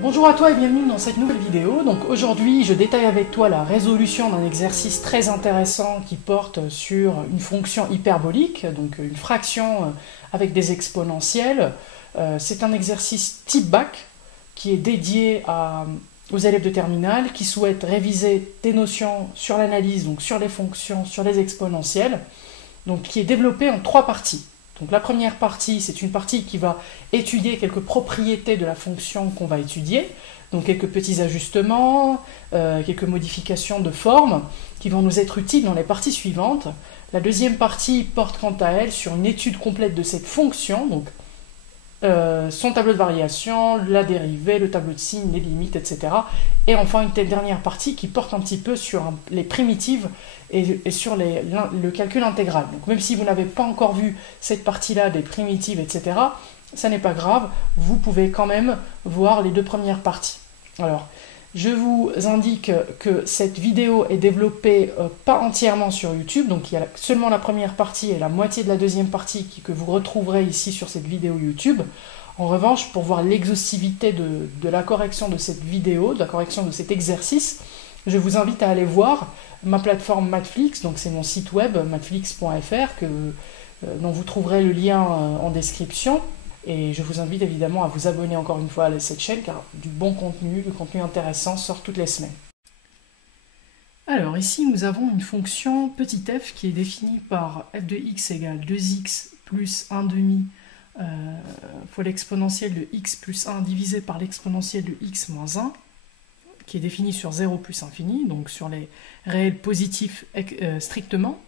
Bonjour à toi et bienvenue dans cette nouvelle vidéo. Donc aujourd'hui, je détaille avec toi la résolution d'un exercice très intéressant qui porte sur une fonction hyperbolique, donc une fraction avec des exponentielles. C'est un exercice type bac qui est dédié aux élèves de terminale qui souhaitent réviser des notions sur l'analyse, donc sur les fonctions, sur les exponentielles, donc qui est développé en 3 parties. Donc la première partie, c'est une partie qui va étudier quelques propriétés de la fonction qu'on va étudier, donc quelques petits ajustements, quelques modifications de forme qui vont nous être utiles dans les parties suivantes. La deuxième partie porte quant à elle sur une étude complète de cette fonction, donc son tableau de variation, la dérivée, le tableau de signes, les limites, etc. Et enfin une dernière partie qui porte un petit peu sur les primitives et sur le calcul intégral. Donc même si vous n'avez pas encore vu cette partie-là des primitives, etc., ça n'est pas grave, vous pouvez quand même voir les 2 premières parties. Alors, je vous indique que cette vidéo est développée pas entièrement sur YouTube, donc il y a seulement la première partie et la moitié de la deuxième partie que vous retrouverez ici sur cette vidéo YouTube. En revanche, pour voir l'exhaustivité de la correction de cette vidéo, de la correction de cet exercice, je vous invite à aller voir ma plateforme Mathflix, donc c'est mon site web mathflix.fr dont vous trouverez le lien en description. Et je vous invite évidemment à vous abonner encore une fois à cette chaîne car du bon contenu, du contenu intéressant sort toutes les semaines. Alors ici nous avons une fonction petit f qui est définie par f de x égale 2x plus 1 demi fois l'exponentielle de x plus 1 divisé par l'exponentielle de x moins 1 qui est définie sur 0 plus infini, donc sur les réels positifs strictement.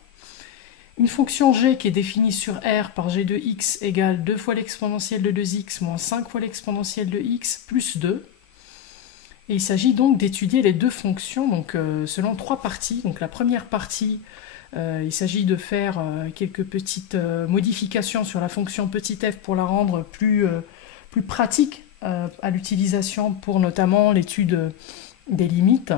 Une fonction g qui est définie sur R par g de x égale 2 fois l'exponentielle de 2x moins 5 fois l'exponentielle de x plus 2. Et il s'agit donc d'étudier les 2 fonctions donc, selon 3 parties. Donc la première partie, il s'agit de faire quelques petites modifications sur la fonction petit f pour la rendre plus pratique à l'utilisation pour notamment l'étude des limites.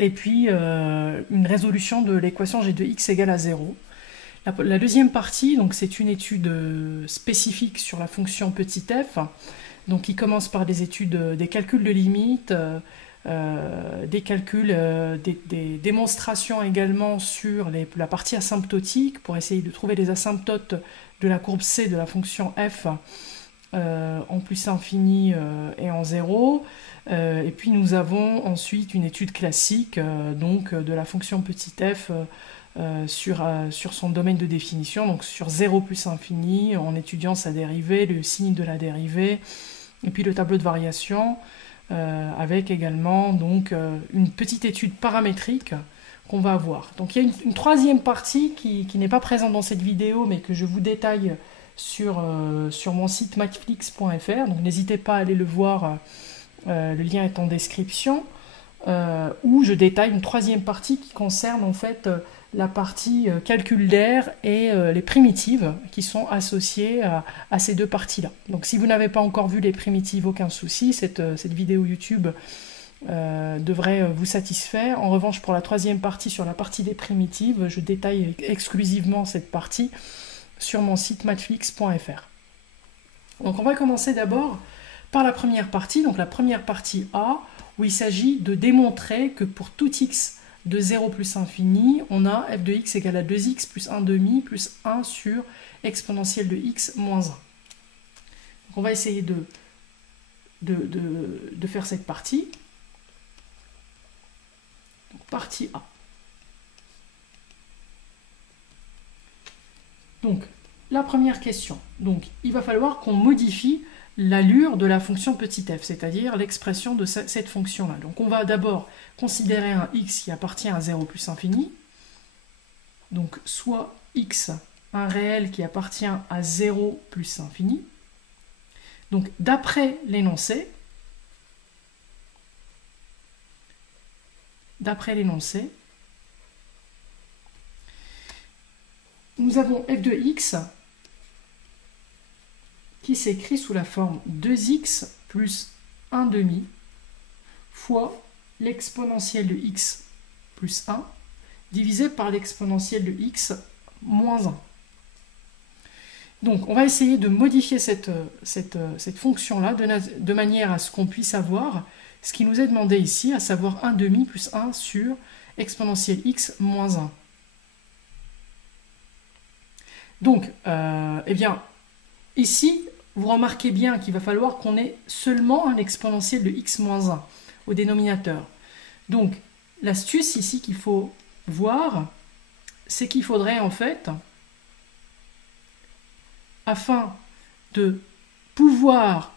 Et puis une résolution de l'équation g de x égale à 0. La deuxième partie, donc c'est une étude spécifique sur la fonction petit f, donc qui commence par des études des calculs de limites, des calculs, des démonstrations également sur la partie asymptotique pour essayer de trouver les asymptotes de la courbe C de la fonction f en plus infini et en 0. Et puis nous avons ensuite une étude classique donc de la fonction petit f sur son domaine de définition, donc sur 0 plus infini, en étudiant sa dérivée, le signe de la dérivée, et puis le tableau de variation, avec également donc, une petite étude paramétrique qu'on va avoir. Donc il y a une troisième partie qui n'est pas présente dans cette vidéo, mais que je vous détaille sur mon site mathflix.fr, donc n'hésitez pas à aller le voir. Le lien est en description, où je détaille une troisième partie qui concerne en fait la partie calcul d'air et les primitives qui sont associées à ces 2 parties-là. Donc si vous n'avez pas encore vu les primitives, aucun souci, cette vidéo YouTube devrait vous satisfaire. En revanche, pour la troisième partie, sur la partie des primitives, je détaille exclusivement cette partie sur mon site mathflix.fr. Donc on va commencer d'abord par la première partie, donc la première partie A, où il s'agit de démontrer que pour tout x de 0 plus infini, on a f de x égale à 2x plus 1 demi plus 1 sur exponentielle de x moins 1. Donc on va essayer de faire cette partie. Donc partie A. Donc la première question, donc il va falloir qu'on modifie l'allure de la fonction petit f, c'est-à-dire l'expression de cette fonction-là. Donc on va d'abord considérer un x qui appartient à 0 plus infini, donc soit x, un réel qui appartient à 0 plus infini. Donc d'après l'énoncé, nous avons f de x qui s'écrit sous la forme 2x plus 1 demi fois l'exponentielle de x plus 1 divisé par l'exponentielle de x moins 1. Donc, on va essayer de modifier cette fonction-là de manière à ce qu'on puisse avoir ce qui nous est demandé ici, à savoir 1 demi plus 1 sur exponentielle x moins 1. Donc, eh bien, ici, vous remarquez bien qu'il va falloir qu'on ait seulement un exponentiel de x moins 1 au dénominateur. Donc, l'astuce ici qu'il faut voir, c'est qu'il faudrait en fait, afin de pouvoir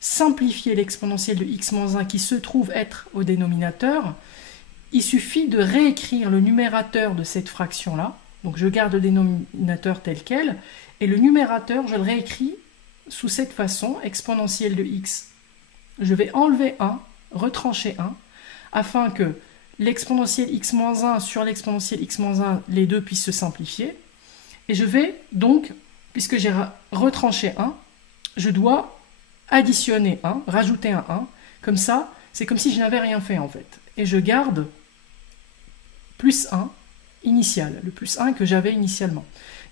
simplifier l'exponentiel de x moins 1 qui se trouve être au dénominateur, il suffit de réécrire le numérateur de cette fraction-là. Donc je garde le dénominateur tel quel, et le numérateur, je le réécris sous cette façon, exponentielle de x. Je vais enlever 1, retrancher 1, afin que l'exponentielle x-1 sur l'exponentielle x-1, les deux puissent se simplifier. Et je vais donc, puisque j'ai retranché 1, je dois additionner 1, rajouter un 1. Comme ça, c'est comme si je n'avais rien fait en fait. Et je garde plus 1 initial, le plus 1 que j'avais initialement.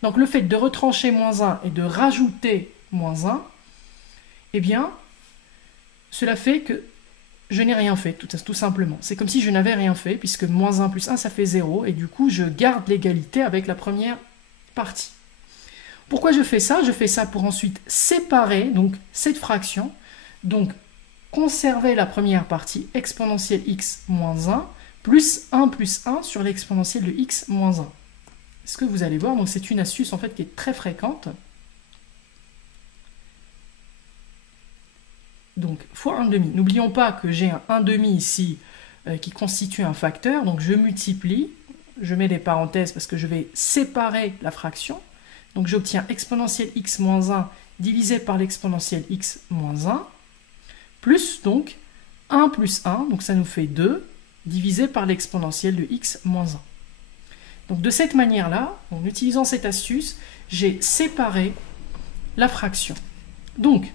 Donc le fait de retrancher moins 1 et de rajouter moins 1, eh bien, cela fait que je n'ai rien fait, tout simplement. C'est comme si je n'avais rien fait, puisque moins 1 plus 1, ça fait 0, et du coup, je garde l'égalité avec la première partie. Pourquoi je fais ça? Je fais ça pour ensuite séparer donc, cette fraction, donc conserver la première partie exponentielle x moins 1, plus 1 sur l'exponentielle de x moins 1. Ce que vous allez voir, donc c'est une astuce en fait qui est très fréquente. Donc, fois 1 demi. N'oublions pas que j'ai un 1 demi ici qui constitue un facteur. Donc, je multiplie. Je mets des parenthèses parce que je vais séparer la fraction. Donc, j'obtiens exponentielle x moins 1 divisé par l'exponentielle x moins 1. Plus, donc, 1 plus 1. Donc, ça nous fait 2 divisé par l'exponentielle de x moins 1. Donc, de cette manière-là, en utilisant cette astuce, j'ai séparé la fraction. Donc,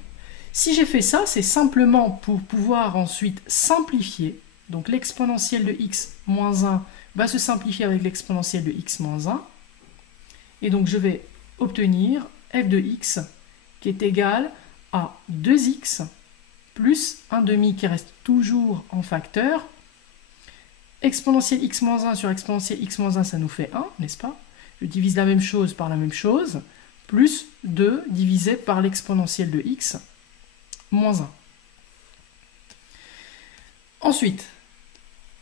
si j'ai fait ça, c'est simplement pour pouvoir ensuite simplifier. Donc l'exponentielle de x moins 1 va se simplifier avec l'exponentielle de x moins 1. Et donc je vais obtenir f de x qui est égal à 2x plus 1 demi qui reste toujours en facteur. Exponentielle x moins 1 sur exponentielle x moins 1, ça nous fait 1, n'est-ce pas? Je divise la même chose par la même chose, plus 2 divisé par l'exponentielle de x moins 1. Ensuite,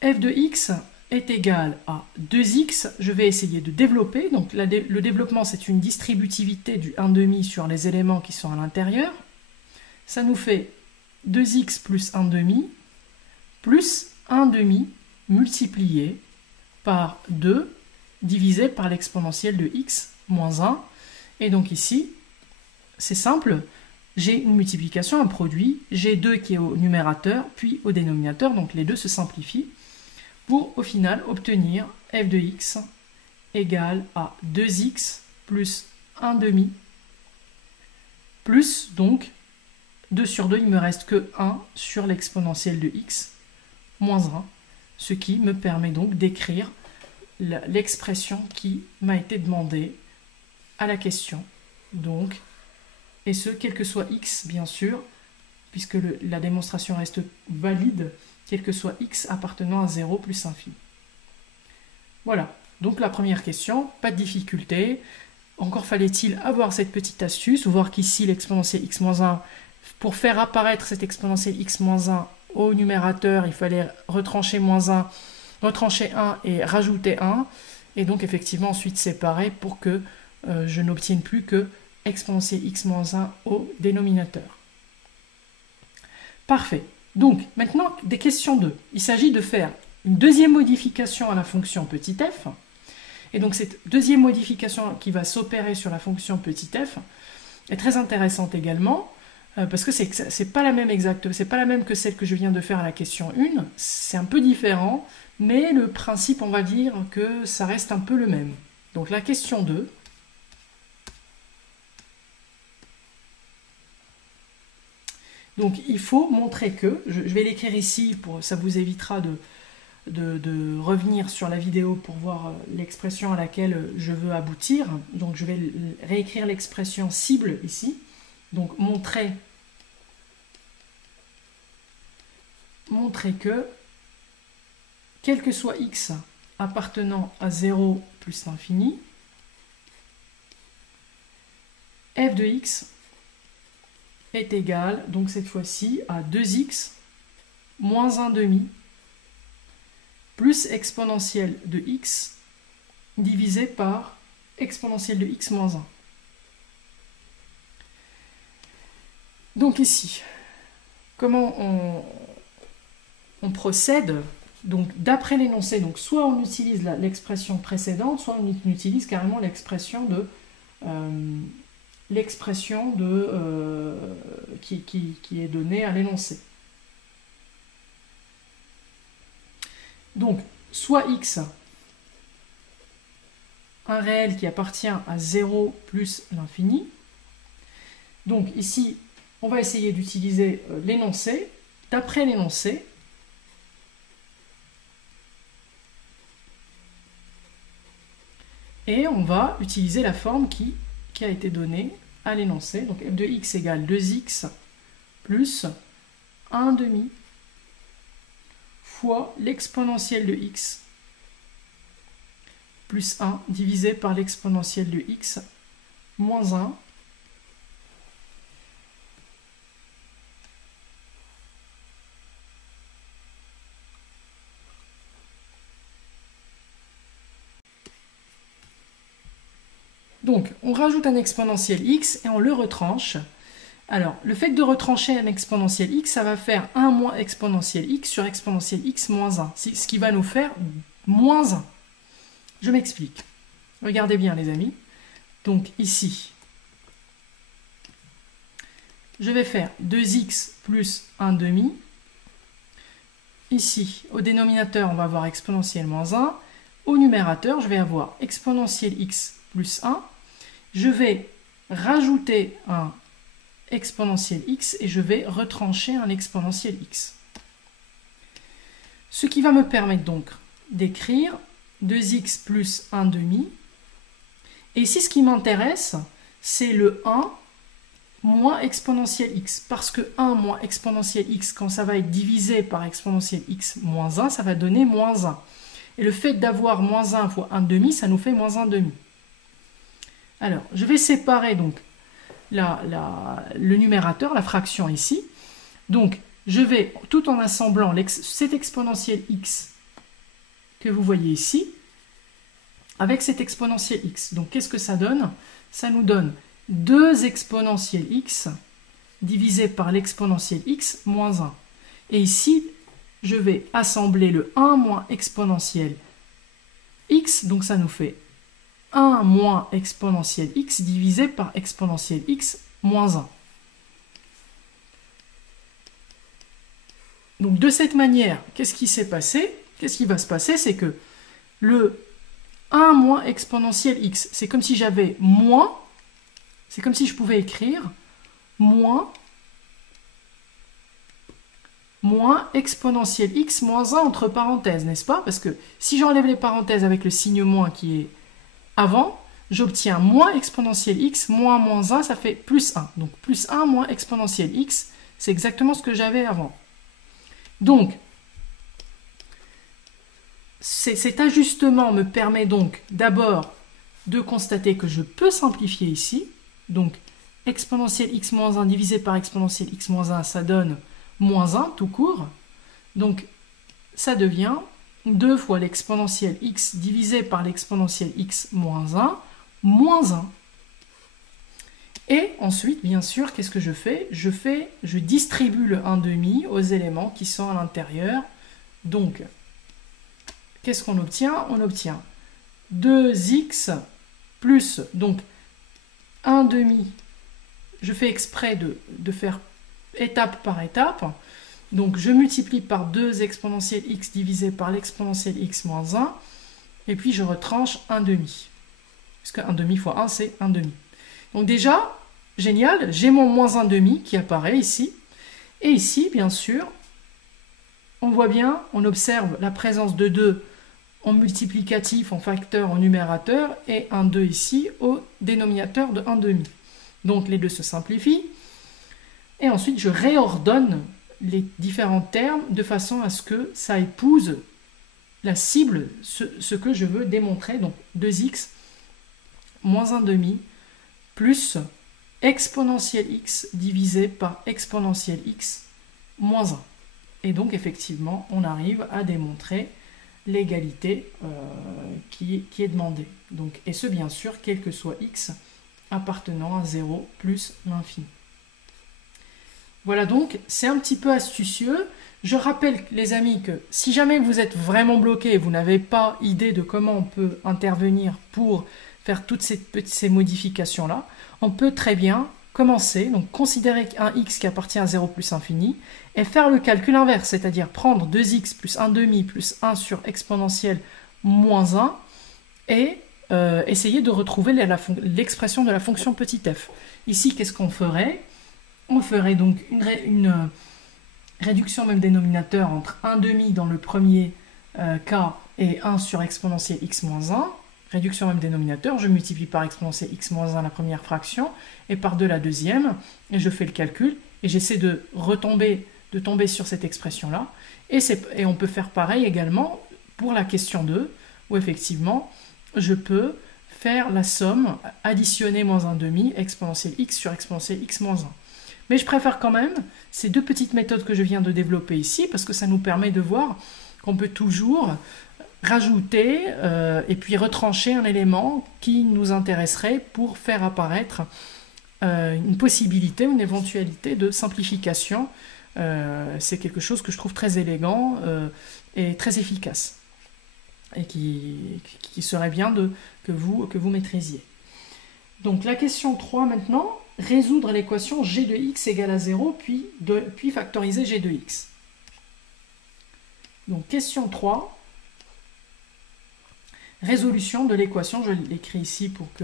f de x est égal à 2x. Je vais essayer de développer. Donc le développement, c'est une distributivité du 1 demi sur les éléments qui sont à l'intérieur. Ça nous fait 2x plus 1 demi plus 1 demi multiplié par 2 divisé par l'exponentielle de x moins 1. Et donc ici, c'est simple. J'ai une multiplication, un produit, j'ai 2 qui est au numérateur, puis au dénominateur, donc les deux se simplifient, pour au final obtenir f de x égale à 2x plus 1 demi, plus donc 2 sur 2, il ne me reste que 1 sur l'exponentielle de x moins 1, ce qui me permet donc d'écrire l'expression qui m'a été demandée à la question. Donc, et ce, quel que soit x, bien sûr, puisque la démonstration reste valide, quel que soit x appartenant à 0 plus infini. Voilà, donc la première question, pas de difficulté. Encore fallait-il avoir cette petite astuce, voir qu'ici l'exponentielle x-1, pour faire apparaître cette exponentielle x-1 au numérateur, il fallait retrancher moins 1, retrancher 1 et rajouter 1, et donc effectivement ensuite séparer pour que je n'obtienne plus que exponentielle x-1 au dénominateur. Parfait. Donc, maintenant, des questions 2. Il s'agit de faire une deuxième modification à la fonction petit f. Et donc, cette deuxième modification qui va s'opérer sur la fonction petit f est très intéressante également, parce que c'est pas la même c'est pas la même que celle que je viens de faire à la question 1. C'est un peu différent, mais le principe, on va dire que ça reste un peu le même. Donc, la question 2. Donc il faut montrer que, je vais l'écrire ici, ça vous évitera de revenir sur la vidéo pour voir l'expression à laquelle je veux aboutir. Donc je vais réécrire l'expression cible ici. Donc montrer que, quel que soit x appartenant à 0 plus l'infini, f de x est égal, donc cette fois-ci, à 2x moins 1 demi plus exponentielle de x divisé par exponentielle de x moins 1. Donc ici, comment on procède? Donc d'après l'énoncé, donc soit on utilise l'expression précédente, soit on utilise carrément l'expression qui est donnée à l'énoncé. Donc soit x, un réel qui appartient à 0 plus l'infini. Donc ici, on va essayer d'utiliser l'énoncé. D'après l'énoncé, et on va utiliser la forme qui a été donnée à l'énoncé. Donc f de x égale 2x plus 1 demi fois l'exponentielle de x plus 1 divisé par l'exponentielle de x moins 1 . Donc, on rajoute un exponentiel x et on le retranche. Alors, le fait de retrancher un exponentiel x, ça va faire 1 moins exponentiel x sur exponentiel x moins 1. C'est ce qui va nous faire moins 1. Je m'explique. Regardez bien, les amis. Donc, ici, je vais faire 2x plus 1 demi. Ici, au dénominateur, on va avoir exponentiel moins 1. Au numérateur, je vais avoir exponentiel x plus 1. Je vais rajouter un exponentiel x et je vais retrancher un exponentiel x. Ce qui va me permettre donc d'écrire 2x plus 1 demi. Et ici, ce qui m'intéresse, c'est le 1 moins exponentiel x. Parce que 1 moins exponentiel x, quand ça va être divisé par exponentiel x moins 1, ça va donner moins 1. Et le fait d'avoir moins 1 fois 1 demi, ça nous fait moins 1 demi. Alors, je vais séparer donc le numérateur, la fraction ici. Donc, je vais, tout en assemblant cet exponentiel x que vous voyez ici, avec cet exponentiel x. Donc, qu'est-ce que ça donne? Ça nous donne 2 exponentiels x divisé par l'exponentiel x moins 1. Et ici, je vais assembler le 1 moins exponentiel x, donc ça nous fait 1 moins exponentiel x divisé par exponentiel x moins 1. Donc de cette manière, qu'est-ce qui s'est passé? Qu'est-ce qui va se passer? C'est que le 1 moins exponentiel x, c'est comme si j'avais moins, c'est comme si je pouvais écrire moins exponentiel x moins 1 entre parenthèses, n'est-ce pas? Parce que si j'enlève les parenthèses avec le signe moins qui est avant, j'obtiens moins exponentiel x, moins 1, ça fait plus 1. Donc plus 1 moins exponentiel x, c'est exactement ce que j'avais avant. Donc, cet ajustement me permet donc d'abord de constater que je peux simplifier ici. Donc, exponentiel x moins 1 divisé par exponentiel x moins 1, ça donne moins 1 tout court. Donc, ça devient 2 fois l'exponentiel x divisé par l'exponentiel x moins 1, moins 1. Et ensuite, bien sûr, qu'est-ce que je fais? Je distribue le 1 demi aux éléments qui sont à l'intérieur. Donc, qu'est-ce qu'on obtient? On obtient 2x plus, donc 1 demi. Je fais exprès de faire étape par étape. Donc, je multiplie par 2 exponentiel x divisé par l'exponentiel x moins 1. Et puis, je retranche 1 demi. Puisque 1 demi fois 1, c'est 1 demi. Donc déjà, génial, j'ai mon moins 1 demi qui apparaît ici. Et ici, bien sûr, on voit bien, on observe la présence de 2 en multiplicatif, en facteur, en numérateur, et un 2 ici au dénominateur de 1/2. Donc les deux se simplifient. Et ensuite, je réordonne les différents termes de façon à ce que ça épouse la cible, ce que je veux démontrer. Donc 2x moins 1/2 plus exponentielle x divisé par exponentielle x moins 1. Et donc effectivement, on arrive à démontrer l'égalité qui est demandée. Donc, et ce bien sûr, quel que soit x appartenant à 0 plus l'infini. Voilà donc, c'est un petit peu astucieux. Je rappelle les amis que si jamais vous êtes vraiment bloqué et vous n'avez pas idée de comment on peut intervenir pour faire toutes ces modifications-là, on peut très bien commencer, donc considérer un x qui appartient à 0 plus infini, et faire le calcul inverse, c'est-à-dire prendre 2x plus 1/2 plus 1 sur exponentielle moins 1, et essayer de retrouver l'expression de la fonction petit f. Ici, qu'est-ce qu'on ferait? On ferait donc une réduction même dénominateur entre 1/2 dans le premier cas et 1 sur exponentielle x moins 1. Réduction même dénominateur, je multiplie par exponentielle x moins 1 la première fraction et par 2 la deuxième, et je fais le calcul, et j'essaie de tomber sur cette expression-là. Et on peut faire pareil également pour la question 2, où effectivement, je peux faire la somme, additionner moins 1/2 exponentielle x sur exponentielle x moins 1. Mais je préfère quand même ces deux petites méthodes que je viens de développer ici, parce que ça nous permet de voir qu'on peut toujours rajouter et puis retrancher un élément qui nous intéresserait pour faire apparaître une possibilité, une éventualité de simplification. C'est quelque chose que je trouve très élégant et très efficace et qui serait bien que vous maîtrisiez. Donc la question 3 maintenant, résoudre l'équation g de x égale à 0 puis factoriser g de x. Donc question 3. Résolution de l'équation, je l'écris ici pour que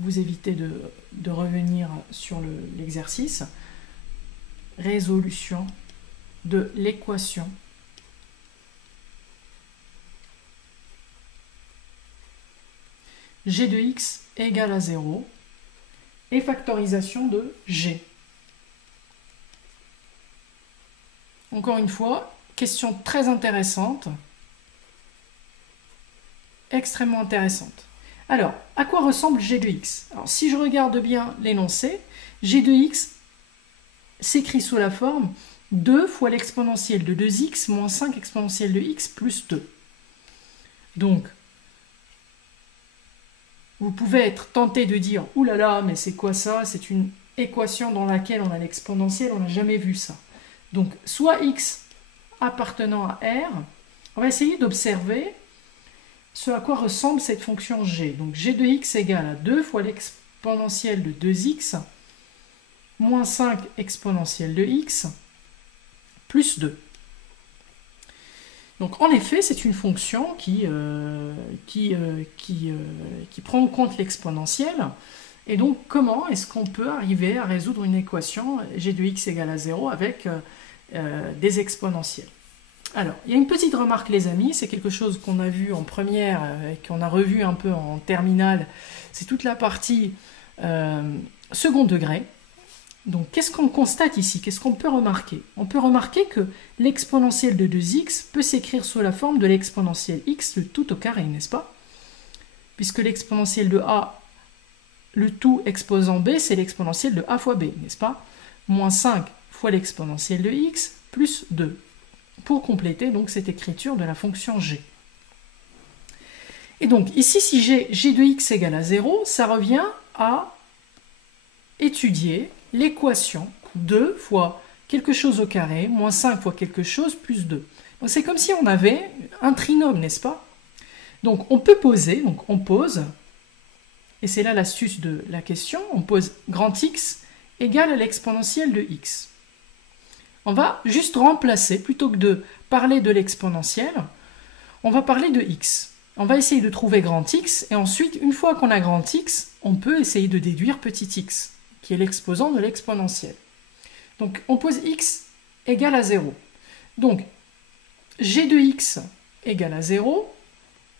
vous évitez de revenir sur l'exercice. Résolution de l'équation g de x égale à 0 et factorisation de g. Encore une fois, question très intéressante. Extrêmement intéressante. Alors, à quoi ressemble g de x? Alors, si je regarde bien l'énoncé, g de x s'écrit sous la forme 2 fois l'exponentielle de 2x moins 5 exponentielle de x plus 2. Donc, vous pouvez être tenté de dire « Ouh là là, mais c'est quoi ça? C'est une équation dans laquelle on a l'exponentielle, on n'a jamais vu ça. » Donc, soit x appartenant à R, on va essayer d'observer ce à quoi ressemble cette fonction g. Donc g de x égale à 2 fois l'exponentielle de 2x moins 5 exponentielle de x plus 2. Donc en effet, c'est une fonction qui prend en compte l'exponentielle. Et donc comment est-ce qu'on peut arriver à résoudre une équation g de x égale à 0 avec des exponentielles? Alors, il y a une petite remarque les amis, c'est quelque chose qu'on a vu en première et qu'on a revu un peu en terminale, c'est toute la partie second degré. Donc qu'est-ce qu'on constate ici? Qu'est-ce qu'on peut remarquer? On peut remarquer que l'exponentielle de 2x peut s'écrire sous la forme de l'exponentielle x, le tout au carré, n'est-ce pas? Puisque l'exponentielle de a, le tout exposant b, c'est l'exponentielle de a fois b, n'est-ce pas? Moins 5 fois l'exponentielle de x plus 2. Pour compléter donc cette écriture de la fonction g. Et donc ici, si g de x égale à 0, ça revient à étudier l'équation 2 fois quelque chose au carré, moins 5 fois quelque chose, plus 2. Donc c'est comme si on avait un trinôme, n'est-ce pas? Donc on peut poser, donc on pose, et c'est là l'astuce de la question, on pose grand X égale à l'exponentielle de x. On va juste remplacer, plutôt que de parler de l'exponentielle, on va parler de x. On va essayer de trouver grand X, et ensuite, une fois qu'on a grand X, on peut essayer de déduire petit x, qui est l'exposant de l'exponentielle. Donc on pose x égale à 0. Donc, g de x égale à 0,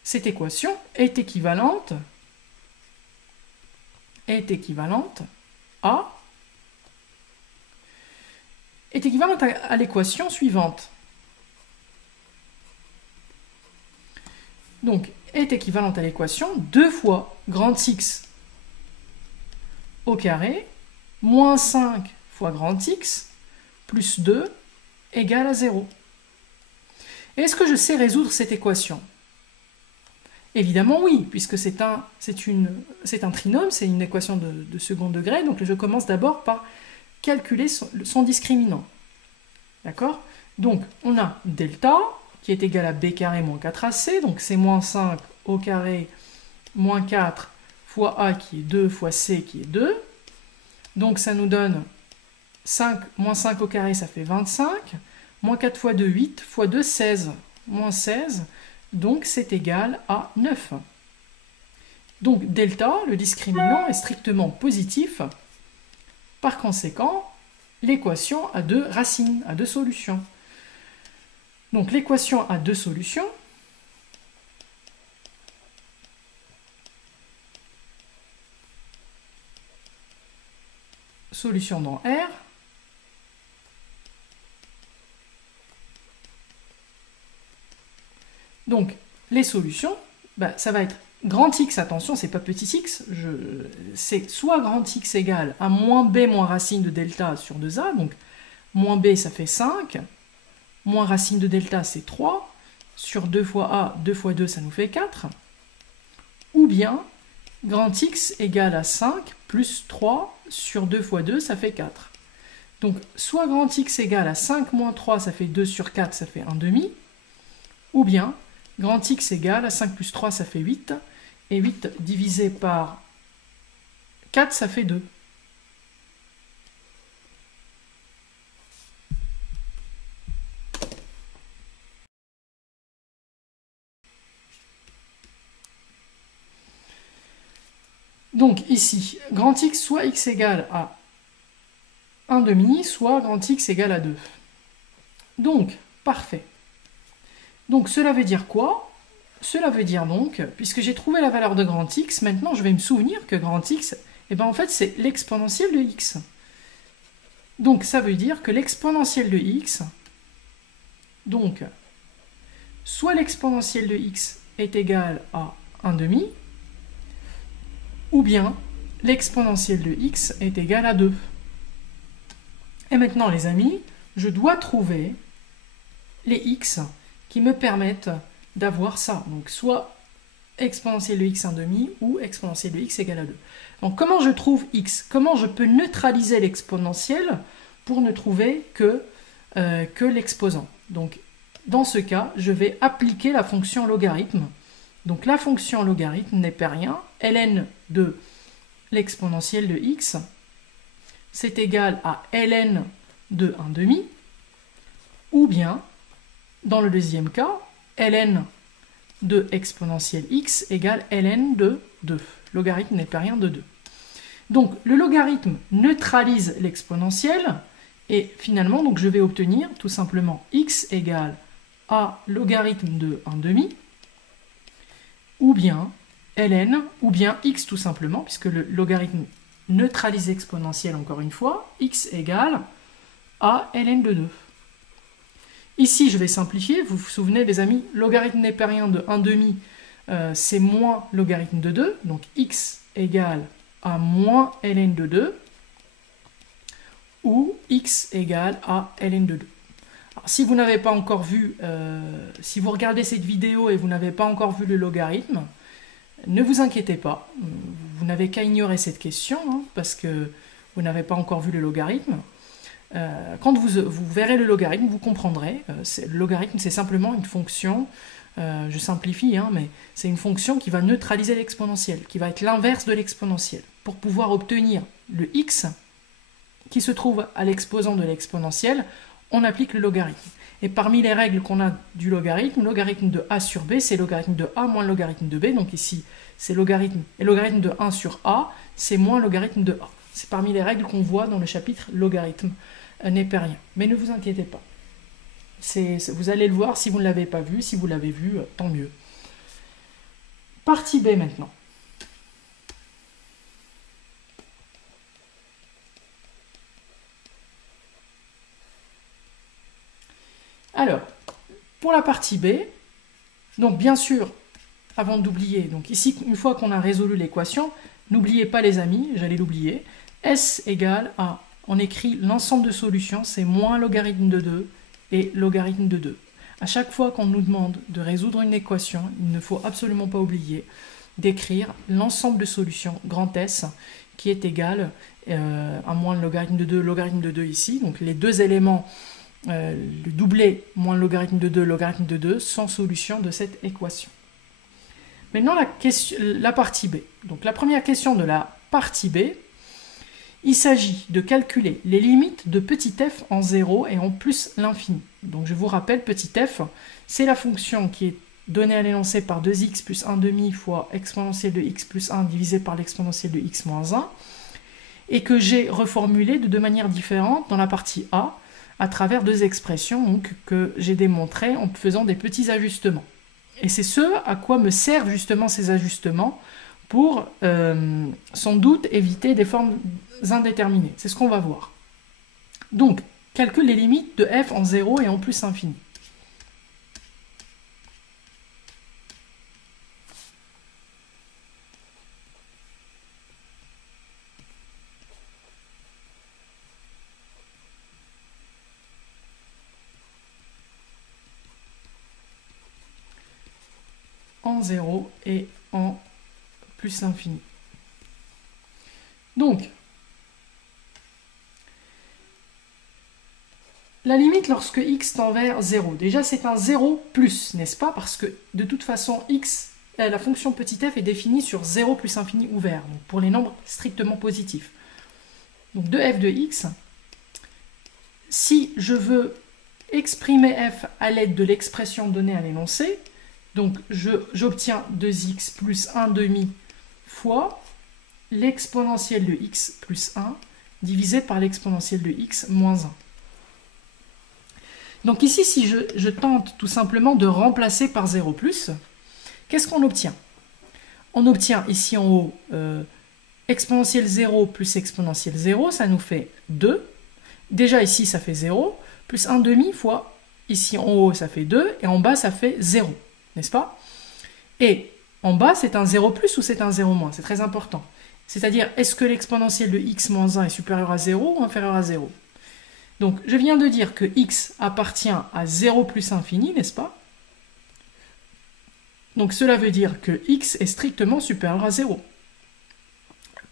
cette équation est équivalente à l'équation suivante. Donc, est équivalente à l'équation 2 fois grand X au carré moins 5 fois grand X plus 2 égale à 0. Est-ce que je sais résoudre cette équation? Évidemment oui, puisque c'est un trinôme, c'est une équation de second degré, donc je commence d'abord par calculer son discriminant. D'accord? Donc on a delta qui est égal à b carré moins 4ac, donc c'est moins 5 au carré moins 4 fois a qui est 2 fois c qui est 2. Donc ça nous donne 5 moins 5 au carré, ça fait 25. Moins 4 fois 2, 8, fois 2, 16. Moins 16, donc c'est égal à 9. Donc delta, le discriminant, est strictement positif. Par conséquent, l'équation a deux racines, a deux solutions. Donc l'équation a deux solutions. Solution dans R. Donc, les solutions, ça va être grand X, attention, c'est pas petit x, c'est soit grand X égale à moins B moins racine de delta sur 2A, donc moins B ça fait 5, moins racine de delta c'est 3, sur 2 fois A, 2 fois 2 ça nous fait 4, ou bien grand X égale à 5 plus 3 sur 2 fois 2 ça fait 4. Donc soit grand X égale à 5 moins 3 ça fait 2 sur 4 ça fait 1/2, ou bien grand X égale à 5 plus 3, ça fait 8. Et 8 divisé par 4, ça fait 2. Donc ici, grand X soit X égale à 1/2, soit grand X égale à 2. Donc, parfait. Donc cela veut dire quoi? Cela veut dire donc, puisque j'ai trouvé la valeur de grand X, maintenant je vais me souvenir que grand X, en fait c'est l'exponentielle de X. Donc ça veut dire que l'exponentielle de X, donc, soit l'exponentielle de X est égale à 1/2, ou bien l'exponentielle de X est égale à 2. Et maintenant les amis, je dois trouver les X qui me permettent d'avoir ça. Donc soit exponentielle de x 1/2 ou exponentielle de x égale à 2. Donc comment je trouve x? Comment je peux neutraliser l'exponentielle pour ne trouver que l'exposant? Donc dans ce cas, je vais appliquer la fonction logarithme. Donc la fonction logarithme n'est pas rien. ln de l'exponentielle de x, c'est égal à ln de 1/2, ou bien dans le deuxième cas, ln de exponentielle x égale ln de 2. Logarithme n'est pas rien de 2. Donc le logarithme neutralise l'exponentielle et finalement donc, je vais obtenir tout simplement x égale à logarithme de 1/2 ou bien ln ou bien x tout simplement puisque le logarithme neutralise l'exponentielle encore une fois, x égale à ln de 2. Ici, je vais simplifier. Vous vous souvenez, les amis, logarithme népérien de 1/2, c'est moins logarithme de 2. Donc, x égale à moins ln de 2. Ou x égale à ln de 2. Alors, si vous n'avez pas encore vu, si vous regardez cette vidéo et vous n'avez pas encore vu le logarithme, ne vous inquiétez pas. Vous n'avez qu'à ignorer cette question, hein, parce que vous n'avez pas encore vu le logarithme. Quand vous verrez le logarithme, vous comprendrez. Le logarithme, c'est simplement une fonction, je simplifie, hein, mais c'est une fonction qui va neutraliser l'exponentielle, qui va être l'inverse de l'exponentielle. Pour pouvoir obtenir le x qui se trouve à l'exposant de l'exponentielle, on applique le logarithme. Et parmi les règles qu'on a du logarithme de a sur b, c'est logarithme de a moins logarithme de b. Donc ici, c'est logarithme. Et logarithme de 1 sur a, c'est moins logarithme de a. C'est parmi les règles qu'on voit dans le chapitre logarithme népérien. Mais ne vous inquiétez pas. Vous allez le voir si vous ne l'avez pas vu. Si vous l'avez vu, tant mieux. Partie B maintenant. Alors, pour la partie B, donc bien sûr, avant d'oublier, donc ici, une fois qu'on a résolu l'équation, n'oubliez pas les amis, j'allais l'oublier, S égale à, on écrit l'ensemble de solutions, c'est moins logarithme de 2 et logarithme de 2. À chaque fois qu'on nous demande de résoudre une équation, il ne faut absolument pas oublier d'écrire l'ensemble de solutions, grand S, qui est égal à moins le logarithme de 2 ici, donc les deux éléments, le doublet moins le logarithme de 2 sont solutions de cette équation. Maintenant, la partie B. Donc la première question de la partie B, il s'agit de calculer les limites de petit f en 0 et en plus l'infini. Donc je vous rappelle, petit f, c'est la fonction qui est donnée à l'énoncé par 2x plus 1 demi fois exponentielle de x plus 1 divisé par l'exponentielle de x moins 1, et que j'ai reformulé de deux manières différentes dans la partie A, à travers deux expressions donc, que j'ai démontrées en faisant des petits ajustements. Et c'est ce à quoi me servent justement ces ajustements pour sans doute éviter des formes indéterminées. C'est ce qu'on va voir. Donc, calcule les limites de f en 0 et en plus infini. En 0 et en plus infini. Donc, la limite lorsque x tend vers 0, déjà c'est un 0 plus, n'est-ce pas? Parce que de toute façon, x, la fonction petit f est définie sur 0 plus infini ouvert, donc pour les nombres strictement positifs. Donc de f de x, si je veux exprimer f à l'aide de l'expression donnée à l'énoncé, donc j'obtiens 2x plus 1 demi fois l'exponentielle de x plus 1 divisé par l'exponentielle de x moins 1. Donc ici, si je tente tout simplement de remplacer par 0 plus, qu'est-ce qu'on obtient? On obtient ici en haut exponentielle 0 plus exponentielle 0, ça nous fait 2. Déjà ici, ça fait 0, plus 1 demi fois, ici en haut, ça fait 2, et en bas, ça fait 0. N'est-ce pas? Et en bas, c'est un 0 plus ou c'est un 0 moins? C'est très important. C'est-à-dire, est-ce que l'exponentielle de x moins 1 est supérieure à 0 ou inférieure à 0? Donc, je viens de dire que x appartient à 0 plus infini, n'est-ce pas? Donc, cela veut dire que x est strictement supérieur à 0.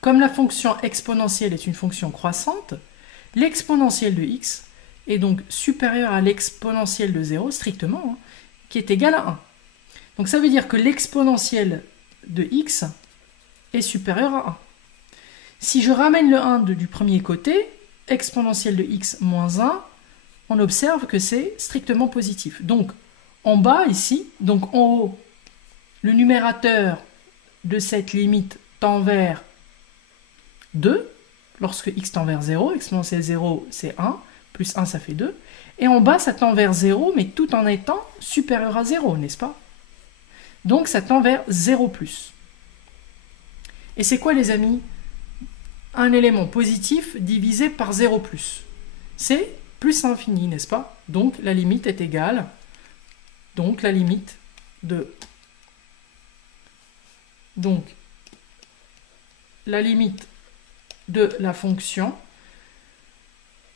Comme la fonction exponentielle est une fonction croissante, l'exponentielle de x est donc supérieure à l'exponentielle de 0, strictement, qui est égale à 1. Donc ça veut dire que l'exponentielle de x est supérieure à 1. Si je ramène le 1 du premier côté, exponentielle de x moins 1, on observe que c'est strictement positif. Donc en bas ici, donc en haut, le numérateur de cette limite tend vers 2, lorsque x tend vers 0, exponentielle 0 c'est 1, plus 1 ça fait 2, et en bas ça tend vers 0, mais tout en étant supérieur à 0, n'est-ce pas? Donc ça tend vers 0 plus. Et c'est quoi les amis? Un élément positif divisé par 0 plus. C'est plus infini, n'est-ce pas? Donc la limite est égale. Donc la limite de la fonction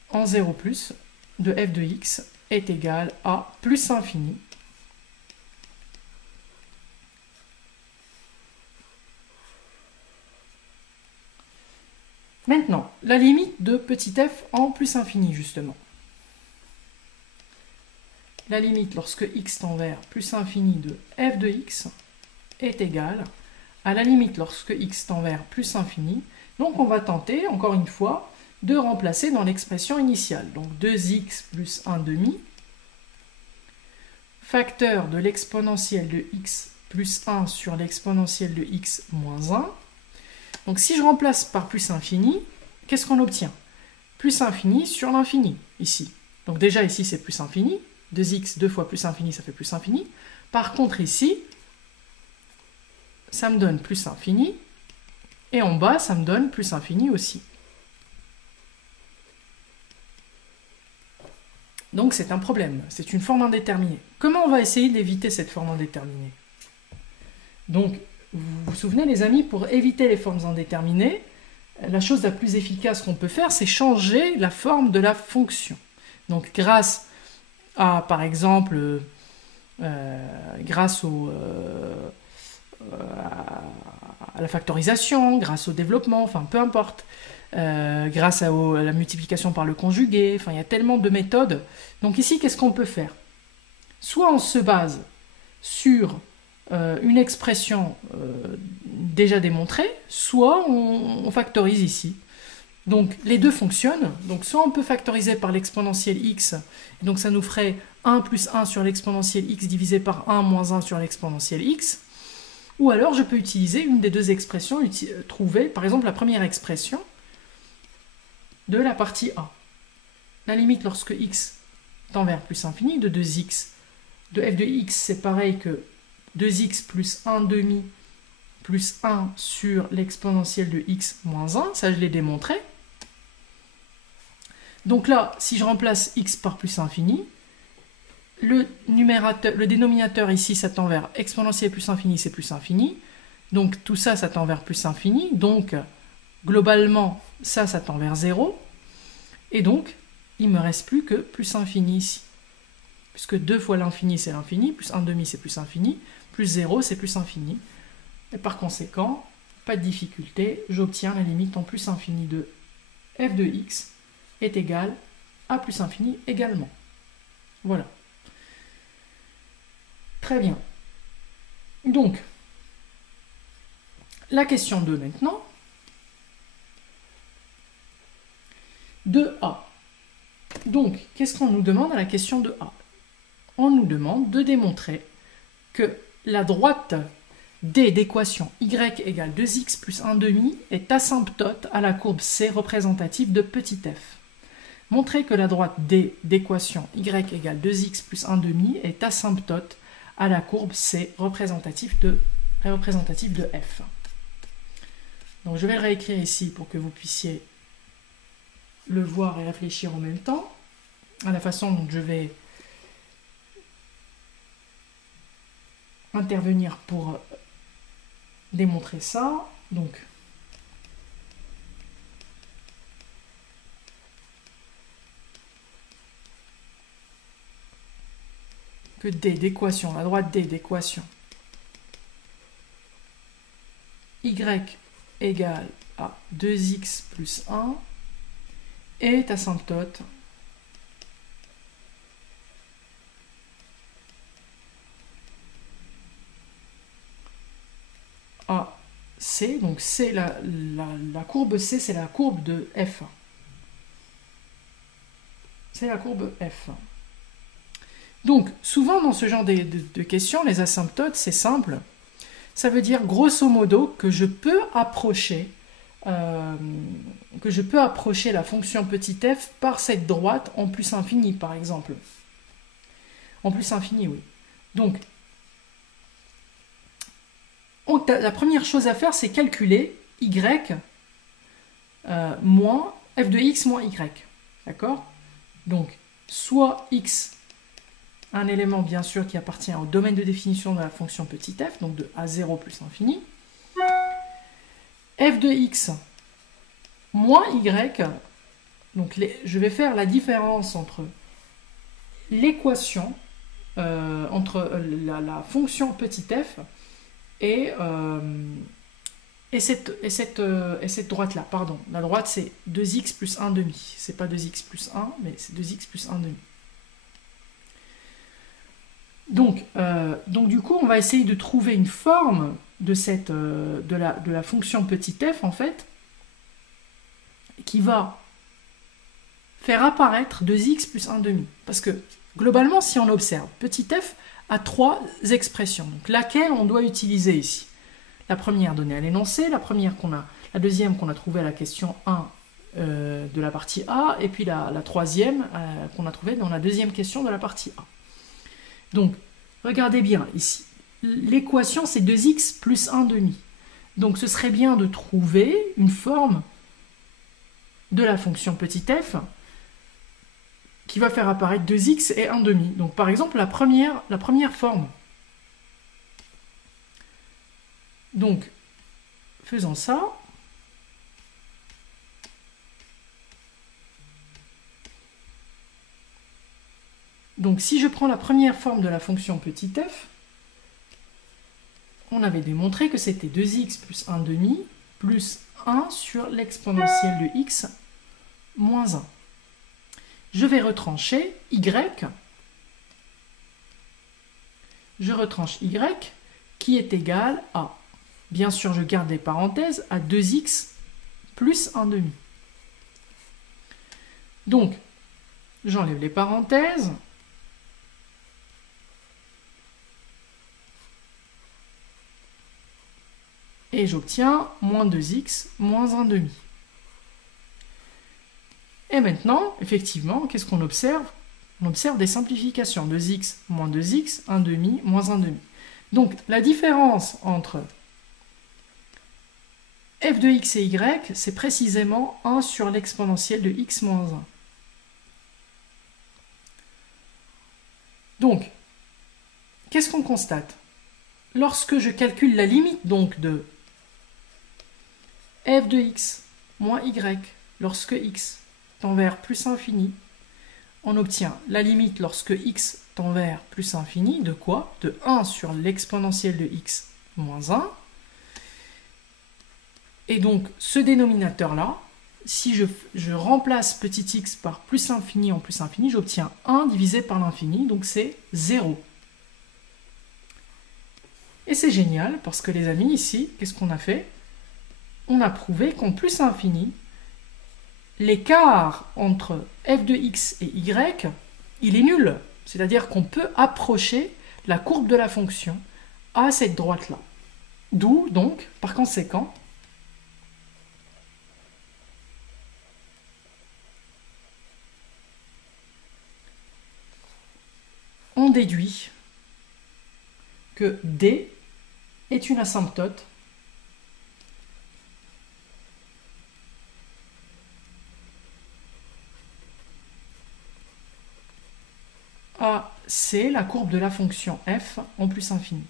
en 0 plus de f de x est égale à plus infini. Maintenant, la limite de petit f en plus infini, justement. La limite lorsque x tend vers plus infini de f de x est égale à la limite lorsque x tend vers plus infini. Donc on va tenter, encore une fois, de remplacer dans l'expression initiale. Donc 2x plus 1 demi, facteur de l'exponentielle de x plus 1 sur l'exponentielle de x moins 1. Donc si je remplace par plus infini, qu'est-ce qu'on obtient? Plus infini sur l'infini, ici. Donc déjà ici c'est plus infini, 2x, 2 fois plus infini, ça fait plus infini. Par contre, ici, ça me donne plus infini. Et en bas, ça me donne plus infini aussi. Donc, c'est un problème. C'est une forme indéterminée. Comment on va essayer d'éviter cette forme indéterminée? Donc, vous vous souvenez, les amis, pour éviter les formes indéterminées, la chose la plus efficace qu'on peut faire, c'est changer la forme de la fonction. Donc, grâce à, par exemple, grâce à la factorisation, grâce au développement, enfin, peu importe, grâce à la multiplication par le conjugué, enfin, il y a tellement de méthodes. Donc ici, qu'est-ce qu'on peut faire? Soit on se base sur une expression déjà démontrée, soit on factorise ici. Donc les deux fonctionnent. Donc soit on peut factoriser par l'exponentielle x, et donc ça nous ferait 1 plus 1 sur l'exponentielle x divisé par 1 moins 1 sur l'exponentielle x. Ou alors je peux utiliser une des deux expressions trouvées, par exemple la première expression de la partie A. La limite lorsque x tend vers plus infini de 2x de f de x, c'est pareil que 2x plus 1 demi plus 1 sur l'exponentielle de x moins 1, ça je l'ai démontré. Donc là, si je remplace x par plus infini, le dénominateur ici, ça tend vers exponentielle plus infini, c'est plus infini. Donc tout ça, ça tend vers plus infini. Donc globalement, ça tend vers 0. Et donc, il ne me reste plus que plus infini ici. Puisque 2 fois l'infini, c'est l'infini, plus 1 demi, c'est plus infini, plus 0, c'est plus infini. Et par conséquent, pas de difficulté, j'obtiens la limite en plus infini de f de x est égale à plus infini également. Voilà. Très bien. Donc, la question 2 maintenant. 2a. Donc, qu'est-ce qu'on nous demande à la question 2a? On nous demande de démontrer que la droite D d'équation y égale 2x plus 1 demi est asymptote à la courbe C représentative de petit f. Montrer que la droite D d'équation y égale 2x plus 1 demi est asymptote à la courbe C représentative de f. Donc je vais le réécrire ici pour que vous puissiez le voir et réfléchir en même temps à la façon dont je vais intervenir pour démontrer ça. Donc que D d'équation, la droite D d'équation y égale à 2x plus 1 est asymptote à C, donc C, la courbe C, c'est la courbe de F. C'est la courbe F. Donc, souvent dans ce genre de questions, les asymptotes, c'est simple. Ça veut dire, grosso modo, que je peux approcher la fonction petit f par cette droite en plus infini, par exemple. En plus infini, oui. Donc, la première chose à faire, c'est calculer y moins f de x moins y. D'accord? Donc, soit x, un élément bien sûr qui appartient au domaine de définition de la fonction petit f, donc de a0 plus infini. F de x moins y, donc je vais faire la différence entre l'équation, entre la fonction petit f et cette droite-là, pardon. La droite, c'est 2x plus 1 demi. C'est pas 2x plus 1, mais c'est 2x plus 1 demi. Donc du coup, on va essayer de trouver une forme de la fonction petit f, en fait, qui va faire apparaître 2x plus 1 demi. Parce que, globalement, si on observe, petit f a trois expressions. Donc, laquelle on doit utiliser ici? La première donnée à l'énoncé, la deuxième qu'on a trouvée à la question 1 de la partie A, et puis la troisième qu'on a trouvée dans la deuxième question de la partie A. Donc, regardez bien, ici, l'équation c'est 2x plus 1 demi. Donc, ce serait bien de trouver une forme de la fonction petit f qui va faire apparaître 2x et 1 demi. Donc, par exemple, la première forme. Donc, faisons ça. Donc, si je prends la première forme de la fonction petit f, on avait démontré que c'était 2x plus 1 demi plus 1 sur l'exponentielle de x moins 1. Je vais retrancher y. Je retranche y qui est égal à, bien sûr je garde les parenthèses, à 2x plus 1 demi. Donc, j'enlève les parenthèses. Et j'obtiens moins 2x moins 1 demi. Et maintenant, effectivement, qu'est-ce qu'on observe? On observe des simplifications. 2x moins 2x, 1 demi moins 1 demi. Donc, la différence entre f de x et y, c'est précisément 1 sur l'exponentielle de x moins 1. Donc, qu'est-ce qu'on constate? Lorsque je calcule la limite donc de f de x moins y, lorsque x tend vers plus infini, on obtient la limite lorsque x tend vers plus infini de quoi? De 1 sur l'exponentielle de x moins 1. Et donc, ce dénominateur-là, si je remplace petit x par plus infini en plus infini, j'obtiens 1 divisé par l'infini, donc c'est 0. Et c'est génial, parce que les amis, ici, qu'est-ce qu'on a fait? On a prouvé qu'en plus infini, l'écart entre f de x et y, il est nul. C'est-à-dire qu'on peut approcher la courbe de la fonction à cette droite-là. D'où, donc, par conséquent, on déduit que D est une asymptote AC, la courbe de la fonction f en plus infini.